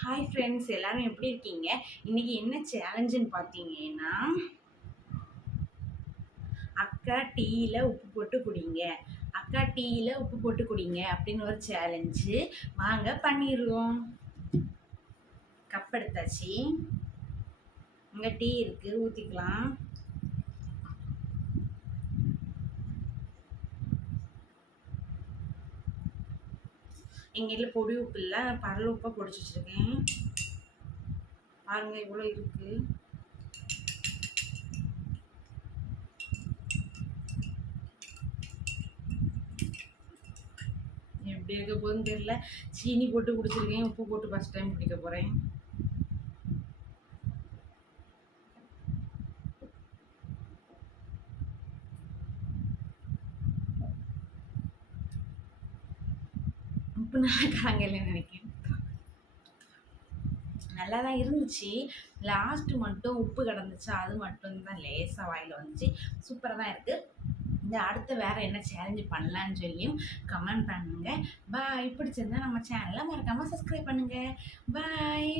Hi friends, எல்லாரும் எப்படி இருக்கீங்க? இன்னைக்கு என்ன சேலஞ்சுன்னு பார்த்தீங்கன்னா, அக்கா டீயில உப்பு போட்டு குடிங்க. அக்கா டீயில உப்பு போட்டு குடிங்க அப்படின்னு ஒரு சேலஞ்சு. வாங்க பண்ணிருவோம். கப் எடுத்தாச்சு. இங்க டீ இருக்கு, ஊத்திக்கலாம். எங்க வீட்டுல பொடி உப்பு இல்ல, பரல் உப்பா பொடிச்சு வச்சிருக்கேன். பாருங்க இவ்வளோ இருக்கு. எப்படி இருக்க போதுன்னு தெரியல. சீனி போட்டு குடிச்சிருக்கேன், உப்பு போட்டு ஃபர்ஸ்ட் டைம் குடிக்க போறேன். உப்பு நல்லா காங்கலன்னு நினைக்கிறேன். நல்லா தான் இருந்துச்சு. லாஸ்ட்டு மட்டும் உப்பு கிடந்துச்சு, அது மட்டும்தான் லேசாக வாயில் வந்துச்சு. சூப்பராக தான் இருக்குது. இந்த அடுத்து வேறு என்ன சேலஞ்சு பண்ணலான்னு சொல்லியும் கமெண்ட் பண்ணுங்கள். பாய். பிடிச்சிருந்தா நம்ம சேனலை மறக்காமல் சப்ஸ்கிரைப் பண்ணுங்கள். பாய்.